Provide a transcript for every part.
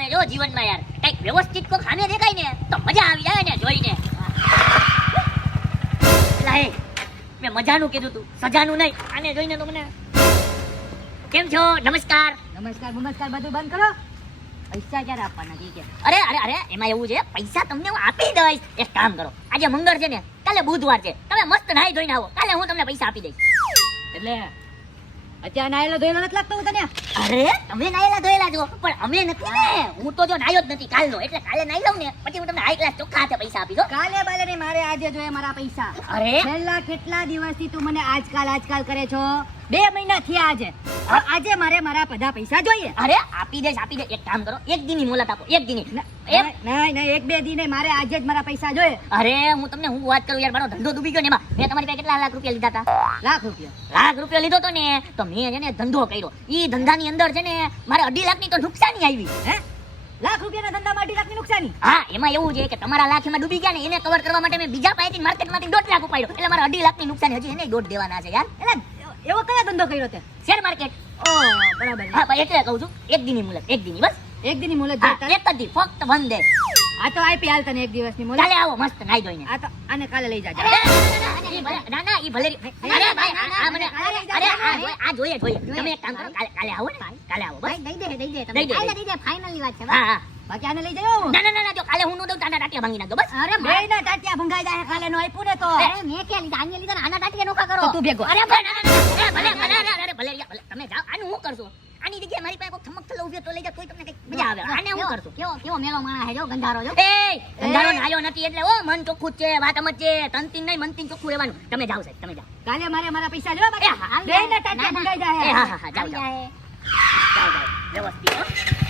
આવે જો જીવનમાં યાર કંઈક વ્યવસ્થિત કોક સામે દેખાય ને તો મજા આવી જાય ને જોઈને. લાય મેં મજાનું કીધું તું સજાનું નહીં આને જોઈને તો મને કેમ છો? નમસ્કાર. નમસ્કાર નમસ્કાર બધું બંધ કરો. પૈસા ક્યારે આપવાના છે કે? અરે અરે અરે એમાં એવું છે પૈસા તમને હું આપી દઈશ. એક કામ કરો આજે મંગળ છે ને કાલે બુધવાર છે. તમે મસ્ત નાઈ ધોઈને આવો કાલે હું તમને પૈસા આપી દઈશ. એટલે અત્યારે નાયેલો ધોયેલા નથી લાગતો તને? અરે તમે નાયેલા ધોયેલા છો પણ અમે નથી ને. હું તો જો નાયો જ નથી કાલનો એટલે કાલે નાઈ લઉં ને પછી હું તમને હાઈ ક્લાસ ચોખ્ખા હાથે પૈસા આપી દો કાલે બાલે મારે આજે જોઈએ મારા પૈસા. અરે? છેલ્લા કેટલા દિવસથી તું મને આજકાલ આજકાલ કરે છો? બે મહિના થયા આજે. આજે મારે મારા બધા પૈસા જોઈએ. અરે આપી દેશ આપી દે. એક કામ કરો એક દીની મોલત આપો એક દીની નહીં નહીં એક બે દિને મારે આજે જ મારા પૈસા જોઈએ. અરે હું તમને હું વાત કરું યાર મારો ધંધો ડૂબી ગયો ને એમાં. મેં તમારી પાસે કેટલા લાખ રૂપિયા લીધા હતા? લાખ રૂપિયા. લાખ રૂપિયા લીધો તો ને તો મેં છે ને ધંધો કર્યો. એ ધંધાની અંદર છે ને મારે અઢી લાખની તો નુકસાની આવી. હે? લાખ રૂપિયાના ધંધામાં અઢી લાખની નુકસાની? હા એમાં એવું છે કે તમારા લાખ એમાં ડૂબી ગયા ને એને કવર કરવા માટે મેં બીજા પાસેથી માર્કેટમાંથી દોઢ લાખ ઉપાડ્યો. એટલે મારા અઢી લાખની નુકસાની હજી એને દોઢ દેવાના છે યાર. એટલે એવો કયો ધંધો કર્યો તે? Share market? ઓ બરાબર. હા પણ એટલે કહું છું એક દિની મુલત એક દિની બસ. એક દિની મુલત એક જ દી ફક્ત વન ડે આ તો આપી હાલ તને એક દિવસની મુલત. કાલે આવો મસ્ત નાઈ જોઈને આ તો આને કાલે લઈ જાજે. ના ના ઈ ભલે અરે ભાઈ આ- મને અરે આ જોઈએ- જોઈએ. તમે એક કામ કરો કાલે કાલે આવો ને. કાલે આવો બસ. દઈ દે દઈ દે તમે. કાલે દઈ દે. ફાઇનલની વાત છે હા હા. બાકી આને લઈ જાયો ના ના ના જો કાલે હું નો દઉં તાના ટાટિયા ભાંગી નાખો બસ. અરે બે ના ટાટિયા ભંગાઈ જાય કાલે નો આપ્યું ને તો. અરે મેં કે લીધા? આને લીધા આના ટાટિયા નોખા કરો. તું ભેગો. અરે ભલે ભલે અરે ભલે ભલે. તમે જાઓ આનું હું કરશું? આની જગ્યાએ મારી પાસે કોઈ થમક થલો ઉભ્યો તો લઈ જાઓ તોય તમને કઈ મજા આવે. આને હું કરશું? કેવો કેવો મેલો માણા હે જો ગંધારો જો. એ ગંધારો નાયો નથી એટલે ઓ મન ચોખ્ખું છે વાત સમજ છે. તનતીન નહીં મનતિન ચોખ્ખું રહેવાનું. તમે જાઓ સાહેબ તમે જાઓ. કાલે મારે મારા પૈસા લેવા બાકી. હા, હા. બે ના ટાટિયા ભંગાઈ જાય હા. હા હા જાઓ જાઓ. જાઓ જાઓ. વ્યવસ્થિત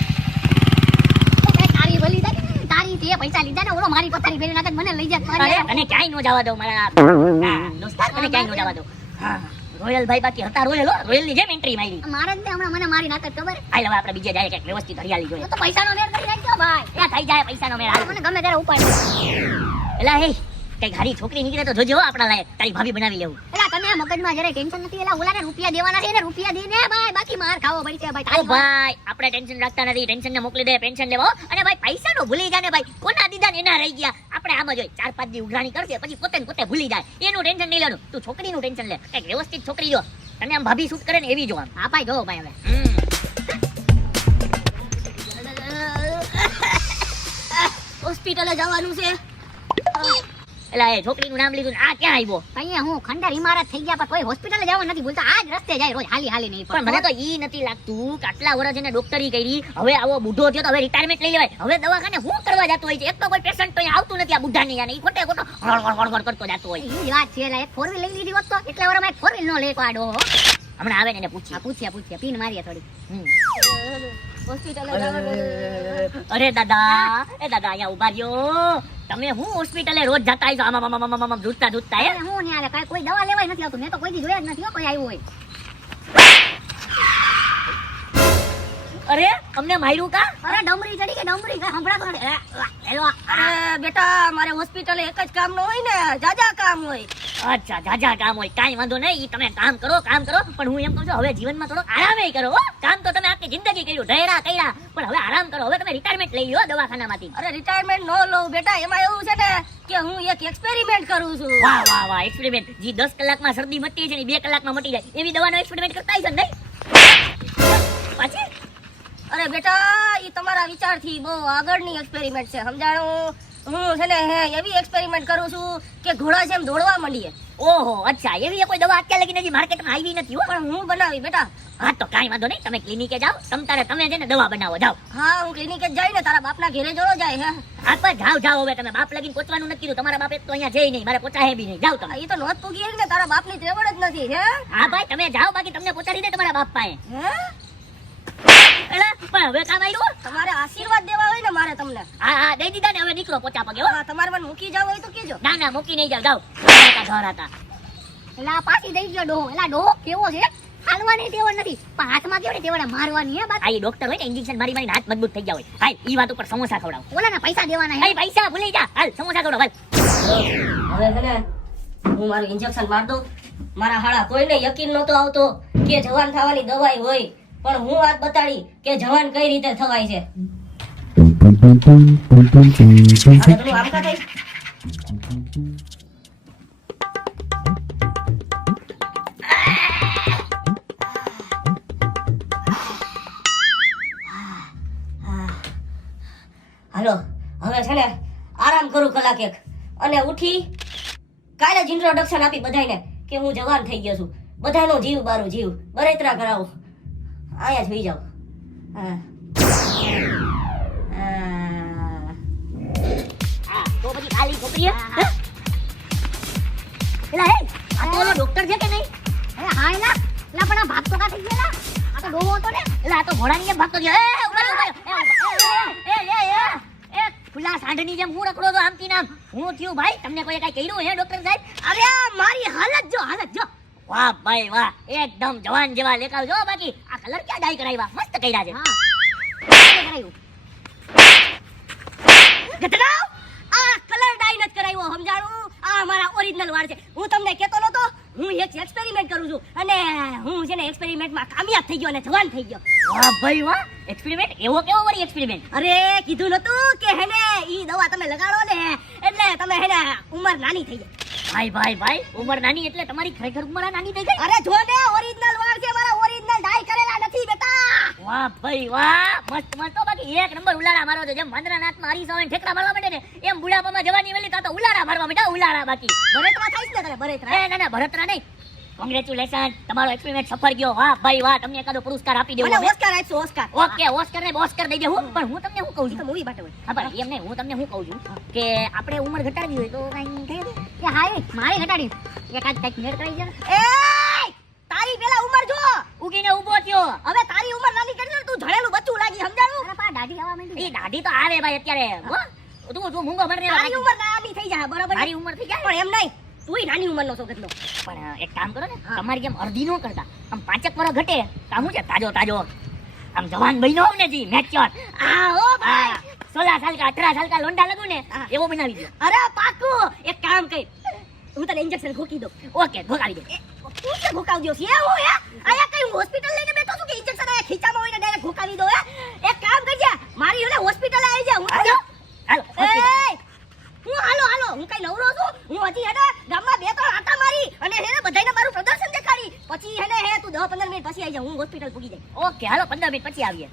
જાય તે પૈસા લીધા ને ઓલો મારી પથારી ફેરી નાખે મને લઈ જાય અરે અને ક્યાંય નો જવા દો મારા દોસ્તાર તને ક્યાંય નો જવા દો રોયલ ભાઈ બાકી હતા રોયલ હો રોયલની જેમ એન્ટ્રી મારી. મારે જ હમણાં મને મારી નાખે ખબર. હાલ લવા આપણે બીજે જાય કે વ્યવસ્થિત હરિયાળી જોઈએ. તો પૈસાનો મેર કરી નાખજો ભાઈ. ત્યાં થઈ જાય પૈસાનો મેર આવે મને ગમે ત્યારે ઉપાડ. એલા હે કઈ ઘારી છોકરી નીકળે તો જોજો હો આપણા લાયક. તારી ભાભી બનાવી લેવું. તને મગજમાં જરા ટેન્શન નથી. એલા ઓલાને રૂપિયા દેવાના છે ને રૂપિયા દે ને ભાઈ બાકી માર ખાવો પડી છે ભાઈ તારી ભાઈ આપણે ટેન્શન રાખતા નથી. ટેન્શન ને મોકલી દે પેન્શન લેવો. અને ભાઈ પૈસા નો ભૂલી ને ભાઈ. કોના દીધા ને એના રહી ગયા? આપણે આમ જ હોય ચાર પાંચ દી ઉઘરાણી કરશે પછી પોતે પોતે ભૂલી જાય. એનું ટેન્શન નહીં લેવાનું. તું છોકરીનું ટેન્શન લે. કંઈક વ્યવસ્થિત છોકરી જો. તને આમ ભાભી શૂટ કરે ને એવી જો આમ. હા ભાઈ જો ભાઈ હવે. હોસ્પિટલે જવાનું છે. એલા એ છોકરીનું નામ લીધું આ ક્યાં આવ્યો અહીંયા હું ખંડર ઇમારત થઈ ગયા પણ કોઈ હોસ્પિટલ જવા નથી બોલતા આજ રસ્તે જાય રોજ હાલી હાલી નહીં પણ મને તો ઈ નથી લાગતું કે આટલા વર્ષ એને ડોક્ટરી કરી હવે આવો બુઢો થયો તો હવે રિટાયરમેન્ટ લઈ લેવાય. હવે દવાખાને શું કરવા જતો હોય છે? એક તો કોઈ પેશન્ટ તો આવતું નથી આ બુઢાની યાને ઈ ખોટે ખોટો હળ હળ હળ કરતો જતો હોય. એ વાત છે એટલે ફોર વ્હીલ લઈ લીધી હોત તો. એટલા વર્ષમાં ફોર વ્હીલ નો લે પાડો હમણાં આવે ને એને પૂછ્યા પૂછ્યા પીન મારીએ થોડી અરે દાદા એ દાદા અહીંયા ઊભા રહ્યો તમે હું હોસ્પિટલે રોજ જતા આવીશો આમ આમ આમ આમ આમ આમ ધૂતતા ધૂતતા હે હું ને કાંઈ કોઈ દવા લેવાય નથી આવતું મેં તો કોઈ દી જોયા જ નથી હો કોઈ આવ્યું હોય અરે અમને માર્યું કા? અરે ડમરી ચડી કે ડમરી. કાંઈ સંભળાતો નથી. હેલો. અરે બેટા મારે હોસ્પિટલે એક જ કામ નો હોય ને જાજા કામ હોય. અચ્છા જાજા કામ હોય. કાંઈ વાંધો નહીં ઈ તમે કામ કરો કામ કરો. પણ હું એમ કહું છું હવે જીવનમાં થોડો આરામે કરો હો. કામ તો તમે આખી જિંદગી કર્યું ઢેરા કર્યા. પણ હવે આરામ કરો હવે તમે રિટાયરમેન્ટ લઈ લો દવાખાનામાંથી. અરે રિટાયરમેન્ટ નો લઉં બેટા. એમાં એવું છે ને કે હું એક એક્સપેરિમેન્ટ કરું છું. વાહ વાહ વાહ એક્સપેરિમેન્ટ જે દસ કલાકમાં શરદી મટી છે ને ઈ બે કલાકમાં મટી જાય. એવી દવાનો એક્સપેરિમેન્ટ કરતા છે ને પાછી? અરે બેટા એ તમારા વિચારથી બહુ આગળની એક્સપેરિમેન્ટ છે સમજાણું? હું છે ને હે એવી એક્સપેરિમેન્ટ કરું છું કે ઘોડા જેમ દોડવા માંડીએ. ઓહો અચ્છા એવી કોઈ દવા અત્યારે લગી નથી માર્કેટમાં આવી નથી હો. પણ હું બનાવી બેટા. હા તો કાંઈ વાંધો નહીં તમે ક્લિનિકે જાઓ તમતારે તમે છે ને દવા બનાવો જાઓ. હા હું ક્લિનિકે જ જઈને તારા બાપના ઘેરે જોડો જાય હે. હા પણ જાઓ જાઓ હવે તમે બાપ લગીને પહોંચવાનું નથી કીધું તમારા બાપે તો અહીંયા જઈ નહીં મારે પહોંચાય બી નહીં. જાઓ તમે. એ તો નોંધ પૂગી ને તારા બાપની ત્રેવડ જ નથી હે. હા ભાઈ તમે જાઓ બાકી તમને પહોંચાડી દે તમારા બાપ પાસે. હે? એલા, પણ હવે કામ આવ્યું તમારે આશીર્વાદ દેવા હોય ને મારે તમને. હા હા દઈ દીધા ને હવે નીકળો પોચા પગે હો. હા, તમારે મને મૂકી જાવ હોય તો કેજો ના ના મૂકી નહીં જાઓ જાઓ ઘર હતા ઘર હતા. એટલે આ પાછી દઈ ગયો ડોહો. એટલે ડોહો કેવો છે? હાલવાની નથી. પણ હાથમાં કેવડી તેવડે મારવાની હે બાકી? આ ડોક્ટર હોય ને ઇન્જેક્શન મારી મારીને હાથ મજબૂત થઈ ગયા હોય. હાલ ઈ વાત ઉપર સમોસા ખવડાવો. ઓલાના પૈસા દેવાના હે? પૈસા ભૂલી જા. હાલ સમોસા ખવડાવો હાલ. હવે છે હું મારું ઇન્જેક્શન માર દઉં. મારા હાડા કોઈને યકીન નહોતો આવતો કે જવાન થવાની દવાઈ હોય. પણ હું વાત બતાડી કે જવાન કઈ રીતે થવાય છે? હાલો, હવે છે ને આરામ કરું કલાક એક. અને ઉઠી કાલે જ ઇન્ટ્રોડક્શન આપી બધાને કે હું જવાન થઈ ગયો છું. બધાનો જીવ બારો જીવ. બરેતરા કરાવું. અહીંયા હોઈ જાઓ. તો પછી ખાલી છોકરીએ? હે? એલા હે આ તો ડોક્ટર છે કે નહીં? અરે હા એલા. એલા પણ આ ભાગ તો કા થઈ ગયેલા આ તો ડોવો હતો ને. એલા આ તો ઘોડાની જેમ ભાગતો ગયો. એ ઊભા રહો, એ, એ, એ, એ, સાંઢની જેમ હું રખડો તો આમથી નામ હું થયું ભાઈ તમને કોઈ કઈ કહ્યું હે ડોક્ટર સાહેબ? અરે મારી હાલત જો હાલત જો. વાહ ભાઈ વાહ એકદમ જવાન જેવા લેખાવ જો બાકી. આ કલર ક્યાં ડાઈ કરાવ્યા? મસ્ત કર્યા છે. હા. કોને કરાયું? ગધડાવ આ કલર ડાઈ નથી કરાવ્યો સમજાણું? આ મારા ઓરિજિનલ વાળ છે. હું તમને કહેતો નતો હું એક એક્સપેરિમેન્ટ કરું છું. અને હું છે ને એક્સપેરિમેન્ટમાં કામયાબ થઈ ગયો અને જવાન થઈ ગયો. વાહ ભાઈ વાહ એક્સપેરિમેન્ટ એવો કેવો વળી એક્સપેરિમેન્ટ અરે કીધું નતું કે હેને ઈ દવા તમે લગાડો ને એટલે તમે હેને ઉંમર નાની થઈ જાય. ભાઈ ભાઈ ભાઈ ઉંમર નાની એટલે તમારી ખરેખર ઉંમર નાની થઈ ગઈ? અરે જો ને ઓરિજિનલ વાળ છે મારા ઓરિજિનલ ડાઈ કરેલા નથી બેટા. વાહ ભાઈ વાહ મસ્ત મસ્ત. તો બાકી એક નંબર ઉલાળા મારો છે. જેમ વાંદરાનાથમાં હરીસો હોય ને ઠેકડા મારવા માંડે ને એમ બુઢાપામાં જવાની વેલી તા તો ઉલાળા મારવા માંડ્યા ઉલાળા બાકી. બરેતરા થાઈશ ને તને બરેતરા? એ ના ના ભરતરા નહીં. કોંગ્રેચ્યુલેશન તમારો એક્સપેરિમેન્ટ સફળ ગયો. વાહ ભાઈ વાહ તમને એકાદો પુરસ્કાર આપી દેવો મને. ઓસ્કાર આપશો ઓસ્કાર. ઓકે ઓસ્કર ને ઓસ્કર દઈ દે હું. પણ હું તમને શું કહું છું? મૂવી માટે હોય. ખબર એમ નહીં હું તમને શું કહું છું કે આપણે ઉંમર ઘટાડવી હોય તો કઈ થઈ શકે એ હા એ મારી ઘટાડી એકાદ કંઈક મેળ કરાઈ જાય. એય! તારી પેલા ઉંમર જો ઉગીને ઊભો થયો. હવે તારી ઉંમર નાની કરી તું ધડેલું બચ્ચું લાગી સમજાવું અરે પા દાઢી આવવા માંડી. એ દાઢી તો આવે ભાઈ અત્યારે હો. તું તું મૂંગો મરને તારી ઉંમર નાની થઈ જાય બરાબર? મારી ઉંમર થઈ જાય? પણ એમ નહીં. તુંય નાની ઉંમરનો છો કેટલો પણ એક કામ કરો ને તમારી જેમ અડધી નો કરતા આમ પાંચેક વર્ષ ઘટે કામ શું છે? તાજો તાજો. આમ જવાન બન્યો ને જી મેચ્યોર આ ઓ ભાઈ. સોલા સાલ કા અઠરા સાલ કા લોંડા લગુ ને એવો બનાવી દે. અરે પાકું. એક કામ કર. હું તને ઇન્જેક્શન ખોકી દઉં. ઓકે ઘોકાવી દે. તું કે ઘોકાવ દ્યો છે હું હે. આયા કઈ હોસ્પિટલ લઈને બેઠો છું કે ઇન્જેક્શન આયા ખીચામાં હોય ને ડાયરેક્ટ ઘોકાવી દો હે. એક કામ કરજે મારી ઓલે હોસ્પિટલ આવી જા હું હાલો હાલો! હું હાલો હાલો હું કઈ નવરો છું. હું હજી હેને ગામમાં બે ત્રણ આટા મારી અને હેને બધાને મારું પ્રદર્શન દેખાડી. પછી હેને હે તું 10 15 મિનિટ પછી આવી જા હું હોસ્પિટલ પૂગી જાય ઓકે હાલો પંદર મિનિટ પછી આવીએ.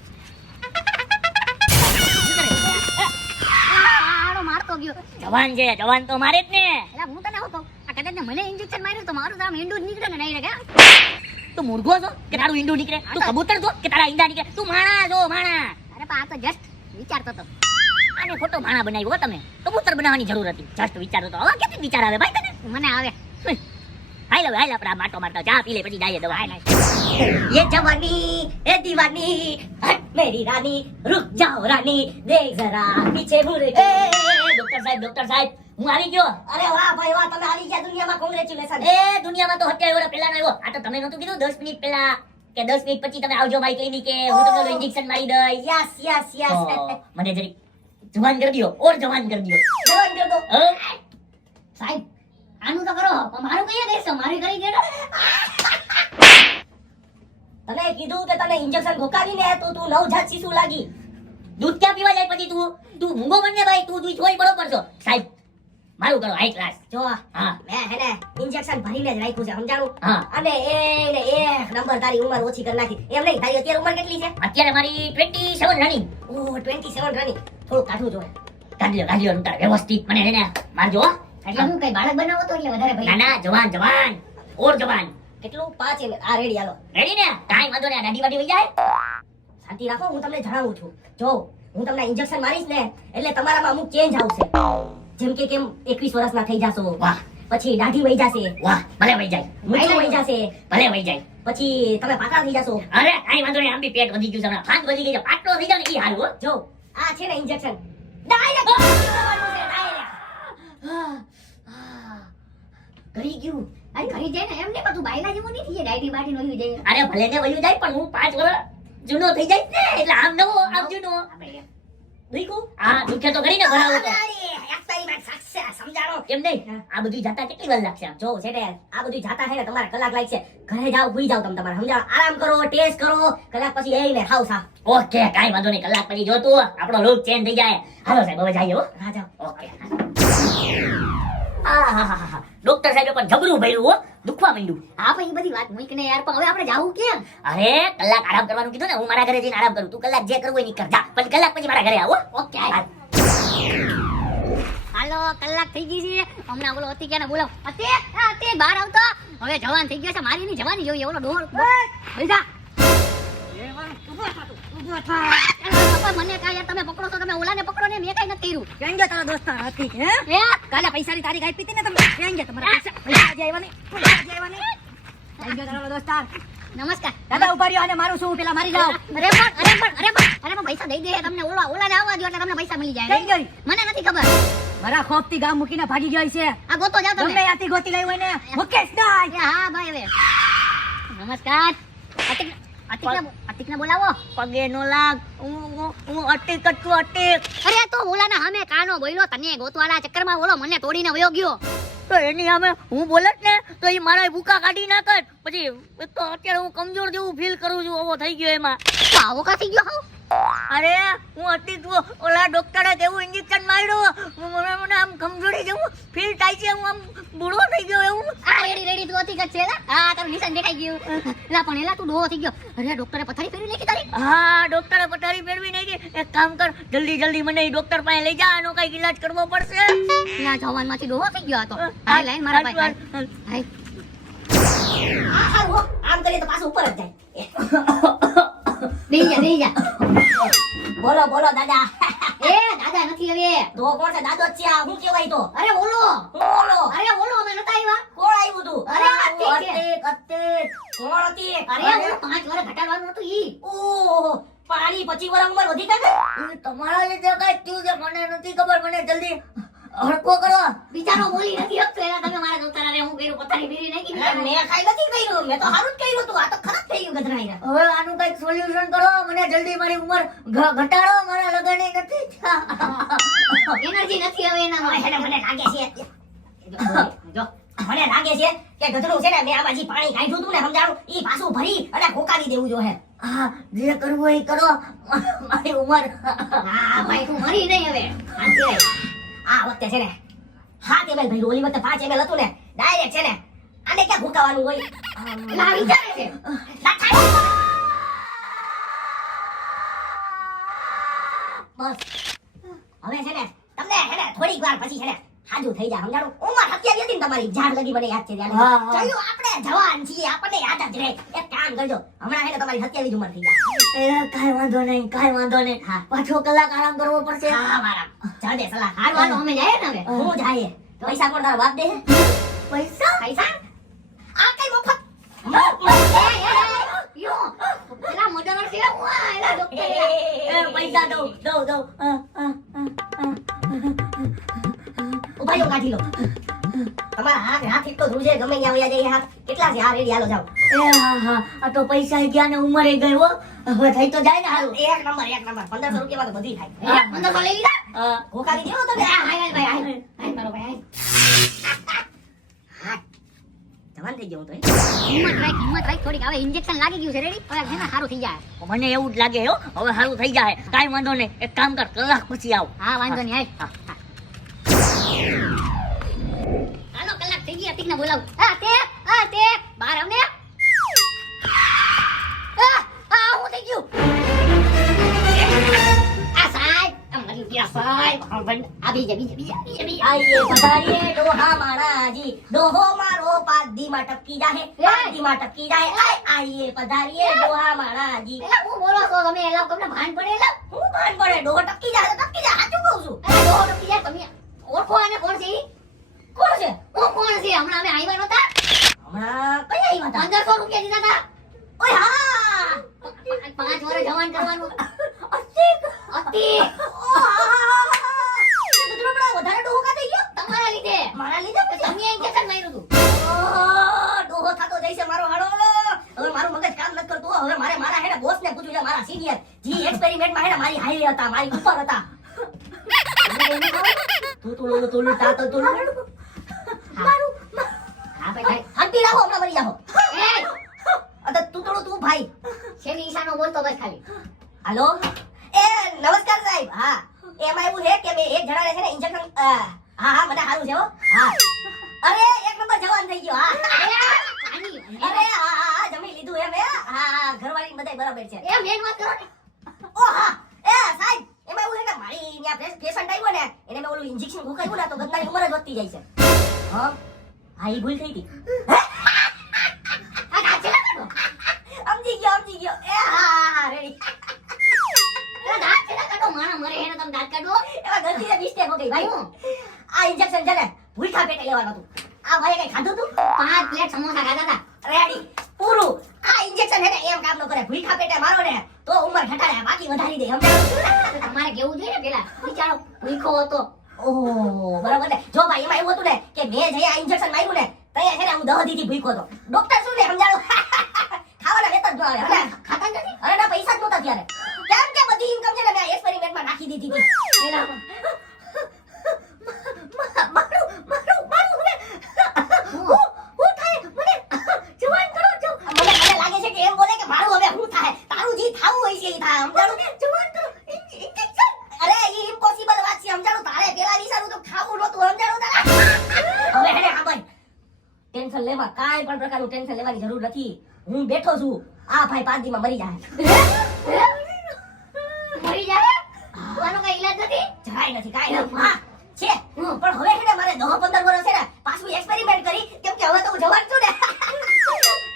મારતો ગયો. જવાન છે જવાન તો મારે જ ને. એટલે હું તને શું કહું? આ કદાચ મને ઇન્જેક્શન માર્યું તો મારું નામ ઈંડું નીકળે ને નહીં કે તું મૂર્ખો છો કે તારું ઈંડું નીકળે? તું કબૂતર છો કે તારા ઈંડા નીકળે? તું માણા છો માણા અરે પા આ તો જસ્ટ વિચારતો તો. આને ખોટો માણા બનાવ્યો હો તમે કબૂતર બનાવવાની જરૂર હતી જસ્ટ વિચારો તો હવે ક્યાંથી વિચાર આવે ભાઈ તને મને આવે હાલ હવે હાલ આપણે આ માટો મારતા ચા પી લે પછી જઈએ દવા હાલ ये जवानी ए दीवानी हट मेरी रानी रुक जाओ रानी देख जरा पीछे मुड़ એ के ડોક્ટર સાહેબ ડોક્ટર સાહેબ હું આવી ગયો અરે વાહ ભાઈ વાહ તમે આવી ગયા દુનિયામાં કોંગ્રેચ્યુલેશન એ દુનિયામાં તો અત્યારે ઓલા પેલાનો આવ્યો આ તો તમે નહોતું કીધું દસ મિનિટ પહેલા કે દસ મિનિટ પછી તમે આવજો મારી ક્લિનિકે હું તમને ઇન્જેક્શન મારી દઈશ યસ યસ યસ તો મને જરી જવાન કરી દો ઓર જવાન કરી દો. જવાન કરી દો. સાહેબ આનું તો કરો. પણ મારું કઈ દેશો મારી કરી દેડો તને કીધું કે તને ઇન્જેક્શન ભોકાવીને તો તું નવજાત શિશુ લાગી? દૂધ ક્યાં પીવા જાય પછી તું? તું મૂંગો બનને ભાઈ તું તું જોઈ બરોબર છો. સાહેબ મારું કરો હાઈ ક્લાસ જો હા. મેં હેને ઇન્જેક્શન ભરીને જ રાખ્યું છે સમજાણું? હા. અને એને એક નંબર તારી ઉંમર ઓછી કરી નાખી. એમ નહીં તારી અત્યારે ઉંમર કેટલી છે? અત્યારે મારી ટ્વેન્ટી સેવન રનિંગ ઓ 27 રની થોડું કાઢવું જોઈએ કાઢી લો કાઢી લો તાર વ્યવસ્થિત. મને એને મારજો. એટલે હું કઈ બાળક બનાવો તો એટલે વધારે ભાઈ ના જવાન જવાન. ઓર જવાન. કેટલું? પાંચ આ રેડી હાલો. રેડી ને? કાંઈ વાંધો નહીં દાઢી વાડી વઈ જાય. શાંતિ રાખો હું તમને જણાવું છું. જો હું તમને ઇન્જેક્શન મારીશ ને એટલે તમારામાં અમુક ચેન્જ આવશે. જેમ કે કેમ 21 વર્ષના થઈ જાશો. વાહ. પછી દાઢી વહી જશે. વાહ ભલે વહી જાય. મૂછો વહી જશે. ભલે વહી જાય. પછી તમે પાતળા થઈ જશો. અરે કાંઈ વાંધો નહીં આમ બી પેટ વધી ગયું છે. હમણાં ફાંદ વધી ગઈ છે. પાટલો થઈ જાવ ને એ હારું જો આ છે ને ઇન્જેક્શન ઘરી ગયું. અરે ઘરી જાય ને એમ ને બધું બાયલા જેવું નહીં થઈ જાય ડાયટી બાટી નો જાય અરે ભલે ને વયું જાય પણ હું પાંચ વર્ષ જૂનો થઈ જાય ને એટલે આમ નવો આમ જૂનો. દુખું હા દુખે તો કરીને ભરાવું તો એક્સપેરિમેન્ટ સક્સેસ સમજાણો? એમ નહીં. આ બધું જાતા કેટલી વાર લાગશે આમ? જો છે ને આ બધું જાતા છે ને તમારે કલાક લાગશે ઘરે જાઓ ભૂઈ જાઓ તમે તમારે સમજાણો? આરામ કરો ટેસ્ટ કરો. કલાક પછી એઈને ખાવ સા. ઓકે કાંઈ વાંધો નહીં. કલાક પછી જોતું આપણો લુક ચેન્જ થઈ જાય. હાલો સાહેબ હવે જઈએ હો. હા જાઓ. ઓકે આ હા હા હા ડોક્ટર સાહેબે પણ જબરું ભર્યું હો. દુખવા માંડ્યું. હા પણ બધી વાત મૂકીને યાર પણ હવે આપણે જાવું કેમ? અરે કલાક આરામ કરવાનું કીધું ને હું મારા ઘરે જઈને આરામ કરું. તું કલાક જે કરવું હોય એ કર. જા. પછી કલાક પછી મારા ઘરે આવો ઓકે હાલો કલાક થઈ ગઈ છે. હમણાં બોલો અતિ ક્યાં બોલો અતિ અતિ બહાર આવતો. હવે જવાન થઈ ગયો છે. મારી ની જવાની જોઈએ. ઓલો ડોર ભઈસા મને તમે પકડો છો? તમે ઓલાને પકડો ને મેં કાંઈ નથી કર્યું. કેમ ગયા તારા દોસ્તાર હતી હે? કાલે પૈસાની તારીખ આપી હતી ને તમે કેમ ગયા તમારા પૈસા? પૈસા હજી આવ્યા નહીં. પૈસા હજી આવ્યા નહીં. કેમ ગયા તારા દોસ્તાર નમસ્કાર. દાદા ઊભા રહ્યો અને મારું શું? પેલા મારી જાઓ. અરે પણ અરે પણ અરે પણ અરે પણ પૈસા દઈ દે. તમને ઓલા ઓલા આવવા દો એટલે તમને પૈસા મળી જાય. મને નથી ખબર. મારા ખોપથી ગામ મૂકીને ભાગી ગયો છે. આ ગોતો જાવ તમે. આથી ગોતી લઈ હોય ને મુકેશ નાય. હા ભાઈ હવે. નમસ્કાર. અતિક અતિકને અતિકને બોલાવો. પગે નો લાગ. હું હું- હું અટેક કટું અરે તો ઓલાના સામે કાનો બોલ્યો તને ગોતવાના ચક્કરમાં બોલો મને તોડીને વયો ગયો. તો એની સામે હું બોલત ને તો એ મારા ભૂકા કાઢી નાખત. પછી તો અત્યારે હું કમજોર જેવું ફીલ કરું છું આવો થઈ ગયો એમાં. આવો કા થઈ ગયો અરે હું અટેક ઓલા ડોક્ટરે કેવું ઇન્જેક્શન માર્યું. મને મને આમ કમજોરી જેવું ફીલ થાય છે હું આમ બુડો થઈ ગયો એવું. આ રેડી રેડી તું હતી છે હા તારું નિશાન દેખાઈ ગયું. લા પણ એલા તું ડોહો થઈ ગયો. અરે ડોક્ટરે પથારી ફેરવી નાખી તારી? હા ડોક્ટરે પથારી ફેરવી નાખી. એક કામ કર જલ્દી જલ્દી મને એ ડોક્ટર પાસે લઈ જા આનો કંઈક ઈલાજ કરવો પડશે. ના જવાનમાંથી ડોહો થઈ ગયો આ તો. હાય લાઈન મારા પાસે હાય. હો આમ કરીએ તો પાછું ઉપર જ જાય. બેહી જા બેહી જા બોલો બોલો દાદા. એ દાદા નથી હવે. તો કોણ છે? દાદો જ છે આ. હું કેવાય તો? અરે બોલો. હું બોલો. અરે બોલો અમે નતા આવ્યા. કોણ આવ્યું તું? અરે. અટેક અટેક કોણ હતી? અરે ઓલો પાંચ વર્ષ ઘટાડવાનું હતું ઈ. ઓહો પાણી પછી વર્ષ ઉંમર વધી ઈ તમારા લીધે કઈ થયું છે મને નથી ખબર. મને જલ્દી હડકો કરો. બિચારો બોલી નથી શકતો. એના તમે મારા હું કર્યું પથારી ફેરવી નાખી મેં કાંઈ નથી કર્યું. મેં તો સારું જ કર્યું તું આ તો ખરાબ થઈ ગયું ગધરાઈને હવે આનું કંઈક સોલ્યુશન કરો. મને જલ્દી મારી ઉંમર ઘટાડો. મારા લગન નથી. એનર્જી નથી હવે હવે એનામાં હેને મને લાગે છે. જો મને લાગે છે કે ગધરું છે ને મેં આમાં જે પાણી કાઢ્યું હતું ને સમજાણું? ઈ પાછું ભરી અને ખોકાવી દેવું જો હે જે કરવું એ કરો. મારી ઉંમર. હા ભાઈ તું મરી નહીં હવે. આ વખતે છે ને હા એમએલ ભાઈ ઓલી વખતે પાંચ એમએલ હતું ને ડાયરેક્ટ ને ખોકાવાનું હોય એટલે વિચારે છે બસ. હવે છે ને તમને છે ને થોડીક વાર પછી છે ને હાજુ થઈ જાય સમજાણું? ઉંમર સત્યાવી હતી ને તમારી ઝાડ લગી મને યાદ છે હા. આપણે જવાન છીએ આપણને યાદ જ રહે. એક કામ કરજો હમણાં છે ને તમારી સત્યાવીસ ઉંમર થઈ જાય. એ કાંઈ વાંધો નહીં કઈ વાંધો નહીં. હા. પાછો કલાક આરામ કરવો પડશે. હા મારા. જાડે સલાહ. હારું હાલો અમે જાય ને હવે. હું જાય પૈસા કોણ તારા બાપ દે પૈસા? પૈસા? મફત એ, એ, એ, યો. પેલા મર્ડરર છે એલા ડોક્ટર એ પૈસા દઉં દઉં દઉં. ઉભાઈઓ કાઢી લો તમારા હાથ હાથ એટલો ધ્રુજે ગમે ત્યાં વયા જાય હાથ કેટલા છે હા રેડી હાલો જાઓ એ હા હા આ તો પૈસા ગયા ને ઉંમરે ગઈ હવે થઈ તો જાય ને હારું એક નંબર એક નંબર પંદરસો રૂપિયામાં તો બધી થાય પંદરસો લઈ લીધા અ, દેવો તમે હા, હાય, ભાઈ. હાય, મારો ભાઈ, હાય. જવાન થઈ ગયો તો હિંમત રાખ હિંમત રાખ થોડીક હવે ઇન્જેક્શન લાગી ગયું છે રેડી હવે છે ને સારું થઈ જાય. મને એવું જ લાગે હો હવે સારું થઈ જાય. કાઈ વાંધો નહીં. એક કામ કર કલાક પછી આવ. હા વાંધો નહીં હાલો. કલાક થઈ ગઈ અતિકને બોલાવું. આ તે આ તે બહાર આવ સાહેબ બીજા બીજા બીજા બીજા આઈએ પધારીએ ડોહા માણાજી ડોહો મારો પાદીમાં ટપકી જાહે પાદીમાં ટપકી જાહે આય આઈએ પધારીએ ડોહા માણાજી એલા હું બોલો છો તમે એલા તમને ભાન પડે એલા હું ભાન પડે ડોહો ટપકી જાય તો ટપકી જાય સાચું હાંટી રાખો હમણાં મરી જાઓ. અરે તું થોડું તું ભાઈ. શેની ઈશાનો બોલતો બસ ખાલી. હાલો? એ નમસ્કાર સાહેબ. હા. એમાં એવું છે કે મેં એક જણાને છે ને ઇન્જેક્શન હા હા મને સારું છે હો. હા. અરે એક નંબર જવાન થઈ ગયો હા. અરે હા હા હા જમી લીધું એમ હા. હા ઘરવાળી બધાય બરાબર છે. એ મેન વાત કરો ને. ઓ હા. એ સાહેબ એમાં એવું છે કે મારી ત્યાં પેશન્ટ આવ્યો ને એને મેં ઓલું ઇન્જેક્શન ઘુકાવ્યું ને તો ગંદાની ઉંમર જ વધતી જાય છે. હા? હા ઈ ભૂલ થઈ હતી ગયો સમજી ગયો એ હા હા રેડી એ માણા મરે એને તમે દાંત કાઢો એમાં ગલતીથી મિસ્ટેક હો ગઈ ભાઈ હું આ ઇન્જેક્શન છે ને ભૂલકા પેટે લેવાનું હતું આ ભાઈ કઈ ખાધું તું પાંચ પ્લેટ સમોસા ખાધા હતા રેડી પૂરું આ ઇન્જેક્શન છે ને એમ કામ ન કરે ભૂલકા પેટે મારો ને તો ઉંમર ઘટાડે બાકી વધારી દે સમજાયું તો તમારે કેવું જોઈએ ને પેલા બિચારો ભૂખો હતો ઓહ બરાબર ને જો ભાઈ એમાં એવું હતું ને કે મેં જઈ આ ઇન્જેક્શન માર્યું ને તૈયાર છે ને હું દહ દીથી ભૂખ્યો હતો ડોક્ટર શું ને સમજાણું ખાવાના વેતન જ ન આવે હે ને? ખાતા જ નથી અરે ના પૈસા જ નહોતા ત્યારે કેમ કે બધી ઇન્કમ છે ને મેં એક્સપેરિમેન્ટમાં નાખી દીધી હતી પેલા મારું મારું મારું હવે હું હું થાય મને જવાન કરો છો મને મને લાગે છે કે એમ બોલે કે મારું હવે હું થાય તારું જે થાવું હોય છે એ થાય સમજાણું જવાન કરો ઇન્જેક્શન અરે એ ઇમ્પોસિબલ વાત છે સમજાણું કેમ કે બધી ઇન્કમ છે ને મેં તારે નાખી દીધી હતી. ભાઈ ટેન્શન લેવા કાંઈ પણ પ્રકારનું ટેન્શન લેવાની જરૂર નથી. હું બેઠો છું. આ ભાઈ પાંચ દીમાં મરી જાય મરી જાય આનો કઈ ઈલાજ જરાય નથી કાઈ નથી. હા છે. પણ હવે છે ને મારે દહ પંદર વર્ષ છે ને પાછું એક્સપેરિમેન્ટ કરી કેમ કે હવે તો હું જવાન છું ને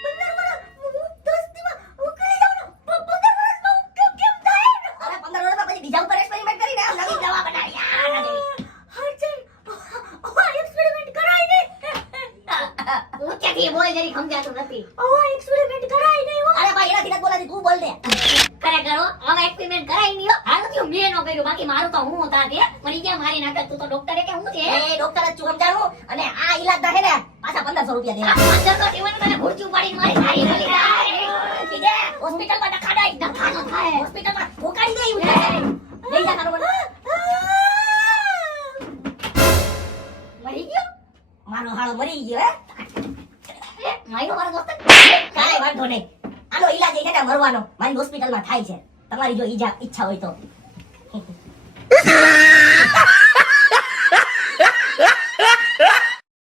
પંદર વર્ષ હું દસ દીમાં ઉકળી જાઉં ને. પ- પંદર વર્ષમાં હું કેમ કેમ થાય અરે પંદર વર્ષમાં પછી બીજા ઉપર એક્સપેરિમેન્ટ કરીને આમ નવી દવા બનાવી આ નવી હરચન એક્સપેરિમેન્ટ કરાય નહીં ઊંચેથી બોલ જરી સમજાતું નથી આવા એક્સપેરિમેન્ટ કરાય નહીં અરે ભાઈ એનાથી નથી બોલાતી તું બોલ દે ખરેખર હો, આવા એક્સપેરિમેન્ટ કરાય નહીં હો. હાલ થયું મેં નો કર્યું બાકી મારું તો હું હતા તે મરી ગયા મારી નાટક તું તો ડોક્ટરે કે હું છે? એ ડોક્ટર જ સમજાણું અને આ ઈલાજ ના ને પાછા 1500 રૂપિયા દેવા. પંદર તો જીવન મને ભૂરચું પાડી મારી સારી ગલી જાય. કીધે હોસ્પિટલમાં નખાડાય નખાનો થાય. હોસ્પિટલમાં ઠોકાડી દે એવું થાય લઈ જા તારો મરી ગયો? મારો હાળો મરી ગયો હે? મારો મારો દોસ્ત? કાંઈ વાંધો નહીં. આનો ઈલાજ એ ને મરવાનો. મારી હોસ્પિટલમાં થાય છે. તમારી જો ઈજા ઈચ્છા હોય તો.